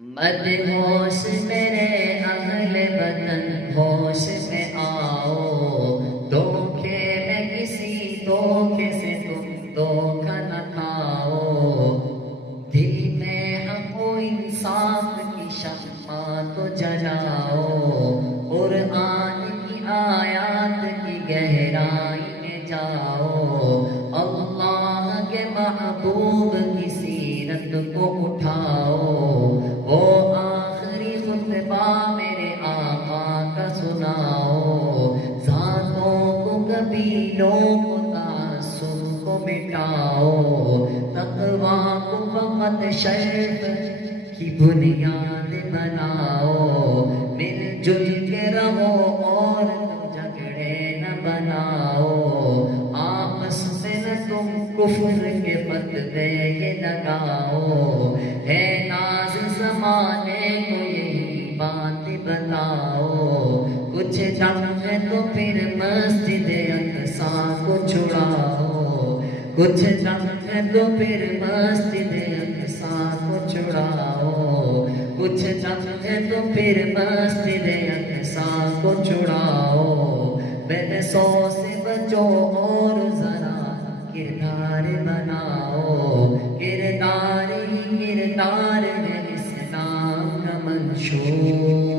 مدہوش میرے اہل وطن ہوش میں آؤ، دھوکے میں کسی دھوکے سے تم دھوکہ نہ کھاؤ، دل میں حق و انصاف کی شمع تو جلاؤ، قرآن کی آیات کی گہرائی میں جاؤ، اللہ کے محبوب کی سیرت کو اٹھاؤ، وہ آخری خطبہ میرے آقا کا سناؤ، ذاتوں کو قبیلوں کو تعصب کو مٹاؤ، تقویٰ کو فقط شرف کی بنیاد بناؤ، مل جل کے رہو اور جھگڑے نہ بناؤ، آپس میں نہ تم کفر کے فتوے یہ لگاؤ، ہے ناز زمانے کو یہی بات بتاؤ، کچھ دم ہے تو پھر مسجد اقصیٰ کو چھڑاؤ، کچھ دم ہے تو پھر مسجد اقصیٰ کو چھڑاؤ، کچھ دم ہے تو پھر مسجد اقصیٰ کو چھڑاؤ، بحثوں سے بچو اور ذرا کردار بناؤ، کردار ہی کردار ہے اسلام کا منشور۔